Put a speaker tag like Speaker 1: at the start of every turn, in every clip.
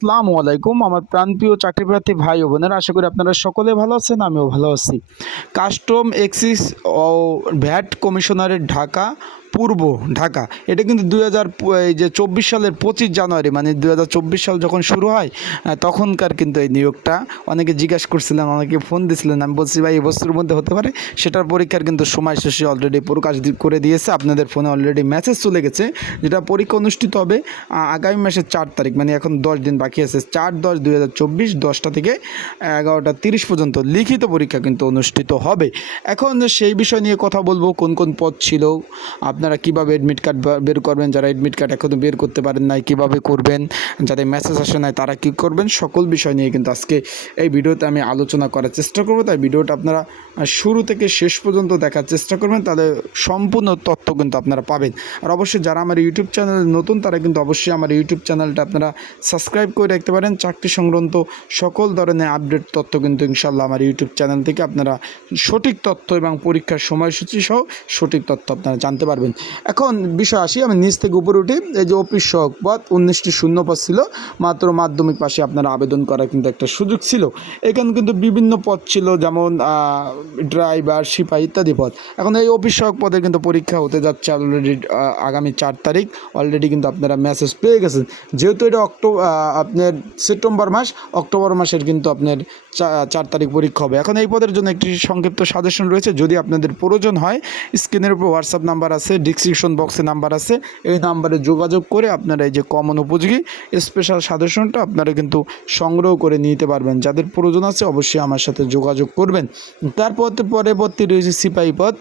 Speaker 1: আসসালামু আলাইকুম। আমার প্রাণপ্রিয় চাকরিপ্রার্থী ভাই ও বোনেরা, আশা করি আপনারা সকলে ভালো আছেন, আমিও ভালো আছি। কাস্টম এক্সিস ও ভ্যাট কমিশনারের ঢাকা পূর্ব ঢাকা। এটা কিন্তু দুই হাজার এই যে চব্বিশ সালের পঁচিশ জানুয়ারি মানে দুই হাজার চব্বিশ সাল যখন শুরু হয় তখনকার কিন্তু এই নিয়োগটা অনেকে জিজ্ঞাসা করছিলেন, অনেকে ফোন দিছিলেন। আমি বলছি, ভাই, এই বছরের মধ্যে হতে পারে? সেটার পরীক্ষার কিন্তু সময় শেষে অলরেডি প্রকাশ করে দিয়েছে। আপনাদের ফোনে অলরেডি মেসেজ চলে গেছে, যেটা পরীক্ষা অনুষ্ঠিত হবে আগামী মাসের চার তারিখ মানে এখন দশ দিন বাকি আছে। চার দশ দুই হাজার চব্বিশ দশটা থেকে এগারোটা তিরিশ পর্যন্ত লিখিত পরীক্ষা কিন্তু অনুষ্ঠিত হবে। এখন সেই বিষয় নিয়ে কথা বলব, কোন কোন পদ ছিল আপনারা কীভাবে এডমিট কার্ড বের করবেন, যারা এডমিট কার্ড এখনও বের করতে পারেন নাই, কীভাবে করবেন, যাদের মেসেজ আসে নাই, তারা কী করবেন, সকল বিষয় নিয়ে কিন্তু আজকে এই ভিডিওতে আমি আলোচনা করার চেষ্টা করব। তাই ভিডিওটা আপনারা শুরু থেকে শেষ পর্যন্ত দেখার চেষ্টা করবেন, তাহলে সম্পূর্ণ তথ্য কিন্তু আপনারা পাবেন। আর অবশ্যই যারা আমার ইউটিউব চ্যানেল নতুন, তারা কিন্তু অবশ্যই আমার ইউটিউব চ্যানেলটা আপনারা সাবস্ক্রাইব করে রাখতে পারেন। চাকরি সংক্রান্ত সকল ধরনের আপডেট তথ্য কিন্তু ইনশাল্লাহ আমার ইউটিউব চ্যানেল থেকে আপনারা সঠিক তথ্য এবং পরীক্ষার সময়সূচি সহ সঠিক তথ্য আপনারা জানতে পারবেন। এখন বিষয় আসি, আমি নিচ থেকে উপরে উঠি। এই যে অফিস সহক পদ উনিশটি শূন্য পদ ছিল, মাত্র মাধ্যমিক পাশে আপনারা আবেদন করার কিন্তু একটা সুযোগ ছিল। এখানে কিন্তু বিভিন্ন পদ ছিল, যেমন ড্রাইভার, সিপাহি ইত্যাদি পদ। এখন এই অফিস সহক পদে কিন্তু পরীক্ষা হতে যাচ্ছে অলরেডি আগামী চার তারিখ। অলরেডি কিন্তু আপনারা মেসেজ পেয়ে গেছেন। যেহেতু এটা অক্টোবর আপনার সেপ্টেম্বর মাস, অক্টোবর মাসের কিন্তু আপনার চার তারিখ পরীক্ষা হবে। এখন এই পদের জন্য একটি সংক্ষিপ্ত সাজেশন রয়েছে। যদি আপনাদের প্রয়োজন হয়, স্ক্রিনের উপর হোয়াটসঅ্যাপ নাম্বার আছে ডিসক্রিপশন বক্সে নাম্বার আছে। এই নাম্বারে যোগাযোগ করে আপনারা এই যে কমন উপযোগী স্পেশাল সাজেশনটা আপনারা কিন্তু সংগ্রহ করে নিতে পারবেন। যাদের প্রয়োজন আছে অবশ্যই আমার সাথে যোগাযোগ করবেন। তারপর পরবর্তী রয়েছে সিপাহী পদ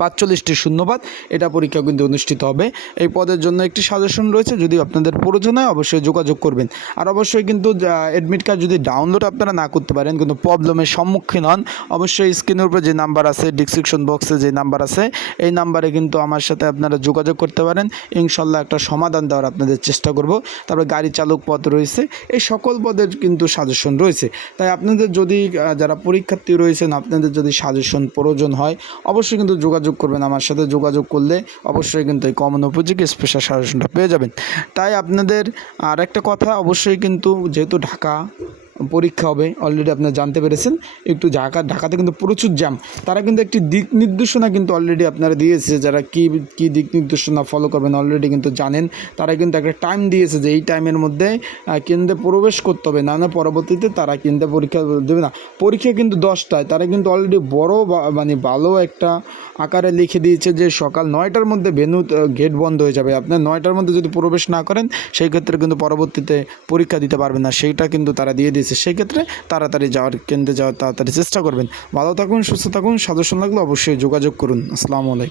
Speaker 1: পাঁচচল্লিশটি শূন্যপাত এটা পরীক্ষা কিন্তু অনুষ্ঠিত হবে। এই পদের জন্য একটি সাজেশন রয়েছে যদি আপনাদের প্রয়োজন হয় অবশ্যই যোগাযোগ করবেন। আর অবশ্যই কিন্তু অ্যাডমিট কার্ড যদি ডাউনলোড আপনারা না করতে পারেন, কিন্তু প্রবলেমের সম্মুখীন হন, অবশ্যই স্ক্রিনের উপরে যে নাম্বার আছে ডিসক্রিপশন বক্সে যে নাম্বার আছে, এই নাম্বারে কিন্তু আমার সাথে আপনারা যোগাযোগ করতে পারেন। ইনশাল্লাহ একটা সমাধান দেওয়ার আপনাদের চেষ্টা করব। তারপরে গাড়ি চালক পদ রয়েছে, এই সকল পদের কিন্তু সাজেশন রয়েছে। তাই আপনাদের যদি যারা পরীক্ষার্থী রয়েছেন, আপনাদের যদি সাজেশন প্রয়োজন হয়, অবশ্যই কিন্তু যোগাযোগ করবেন আমার সাথে যোগাযোগ করলে অবশ্যই কিন্তু এই কমন উপযোগী স্পেশাল সাজেশনটা পেয়ে যাবেন। তাই আপনাদের আর একটা কথা অবশ্যই কিন্তু যেহেতু ঢাকা পরীক্ষা হবে অলরেডি আপনারা জানতে পেরেছেন। একটু ঢাকা ঢাকাতে কিন্তু প্রচুর জ্যাম তারা কিন্তু একটি দিক নির্দেশনা কিন্তু অলরেডি আপনারা দিয়েছে, যারা কি কি দিক নির্দেশনা ফলো করবেন অলরেডি কিন্তু জানেন। তারা কিন্তু একটা টাইম দিয়েছে যে এই টাইমের মধ্যে কেন্দ্রে প্রবেশ করতে হবে। না না, পরবর্তীতে তারা কেন্দ্রে পরীক্ষা দেবে না। পরীক্ষা কিন্তু দশটায়। তারা কিন্তু অলরেডি বড় মানে ভালো একটা আকারে লিখে দিয়েছে যে সকাল নয়টার মধ্যে ভেনু গেট বন্ধ হয়ে যাবে। আপনার নয়টার মধ্যে যদি প্রবেশ না করেন, সেই ক্ষেত্রে কিন্তু পরবর্তীতে পরীক্ষা দিতে পারবেন না। সেইটা কিন্তু তারা দিয়ে দিয়েছে। সেই ক্ষেত্রে তাড়াতাড়ি যাওয়ার কেন্দ্রে যাওয়ার তাড়াতাড়ি চেষ্টা করবেন। ভালো থাকুন, সুস্থ থাকুন, সাজেশন লাগলে অবশ্যই যোগাযোগ করুন। আসসালামু আলাইকুম।